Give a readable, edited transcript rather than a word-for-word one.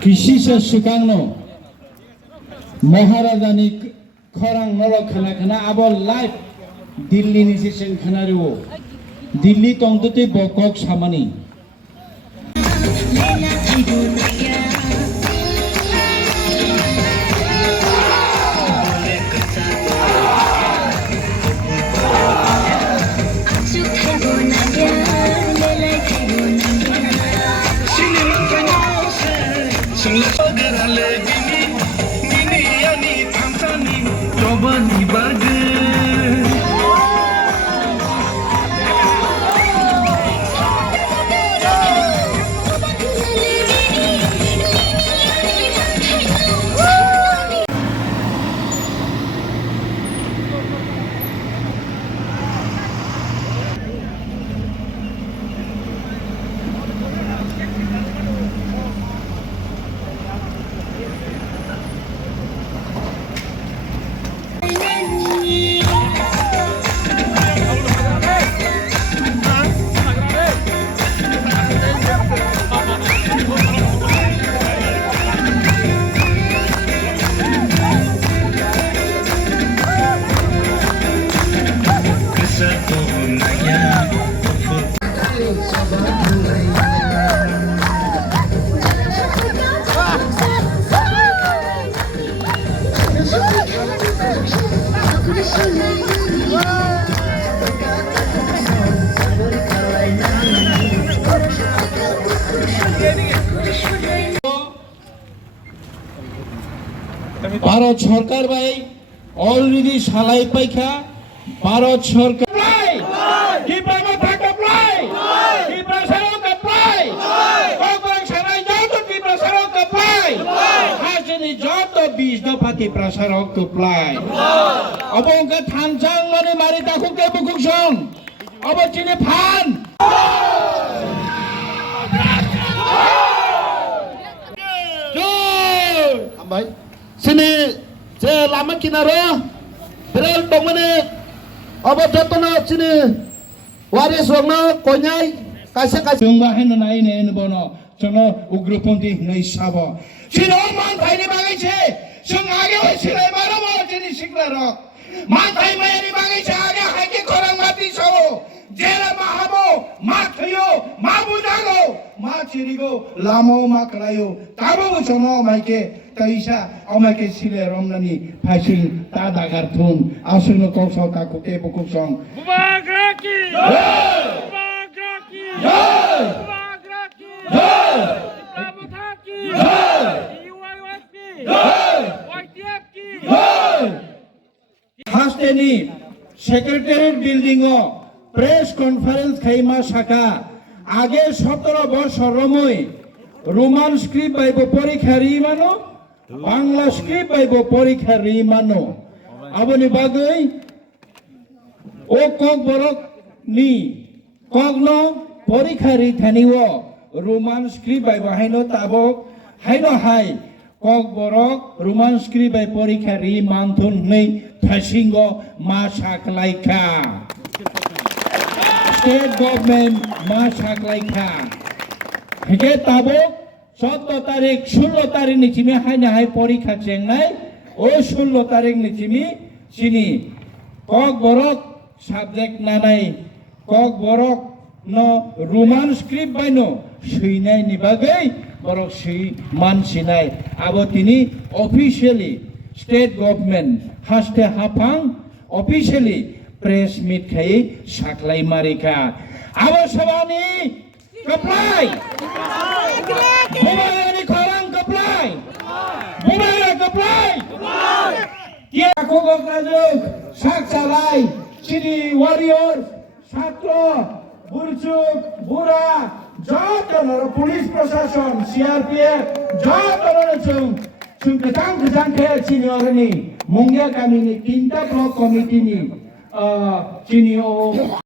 Kisisa Sukangno Maharajani Korang Nolo Khana Khana Abo live Delhi ni session khana rewo Delhi tongtote bokok samani Choba ni bage Bharat সরকার ভাই already সালাই পাইখা Bharat সরকার কি প্রমাথা কপ্লাই কি প্রসারো কপ্লাই কখন সারাই যাও তো কি প্রসারো কপ্লাই হাসনি যত 20 দফাতি প্রসারো কপ্লাই অবঙ্কা থানচাং মানে মারি তাকুকে বুকুসং অবচিনে ফান ভাই sini je lama kinaro berel tongmane obototno sini waris wongno konyai kaisa kaisa jungba hen nai ne bono jono ugroponti nei sabo sino man thaini bagaiche sung age hoi silai maro mo jini siklaro man thai mayani bagaiche age haike korang mati sabo jera mahabo ma thyo ma bujago ma chirigo lamo ma klayo tabo jono maike taisa amake sile romnani phaisil ta dagar thun asuno kokso ka koke bokuksong Bubagraki Bubagraki Bubagraki Prabhuthaki UYFP YTFki Hasteni Secretariat Building o Press Conference khaima shaka age 17 বছর রমই Roman script বাইব পরীক্ষা রি মানো Bangla script বাইব পরীক্ষা রি মানো আবনি বাগৈ ও cock বরক নি কগ্ন পরীক্ষা রি থানিও Roman script বাইব হাইনো তাবক হাইনো high cock Borok Roman script by পরীক্ষা রি মানথুন nei থাসিঙ্গ মা সাকলাইখা State government ma saklaikha hege tabo 17 tarik 16 tarik ni chimi haina hai porikha chengnai o 16 tarik ni chimi sini kok borok subject nanai kok borok no roman script baino suinai ni bagai borok sui man sinai abo tini officially state government haste hapang officially press meet khai saklai marika abo sabani kaplai bubai korang kaplai bubai kaplai kia ko gajok sak chalai chini warrior satro burchuk bura jotonor police প্রশাসন CRPF jotonor chung kejang ke chini orni Mungia kami ni tinta block committee ni chini o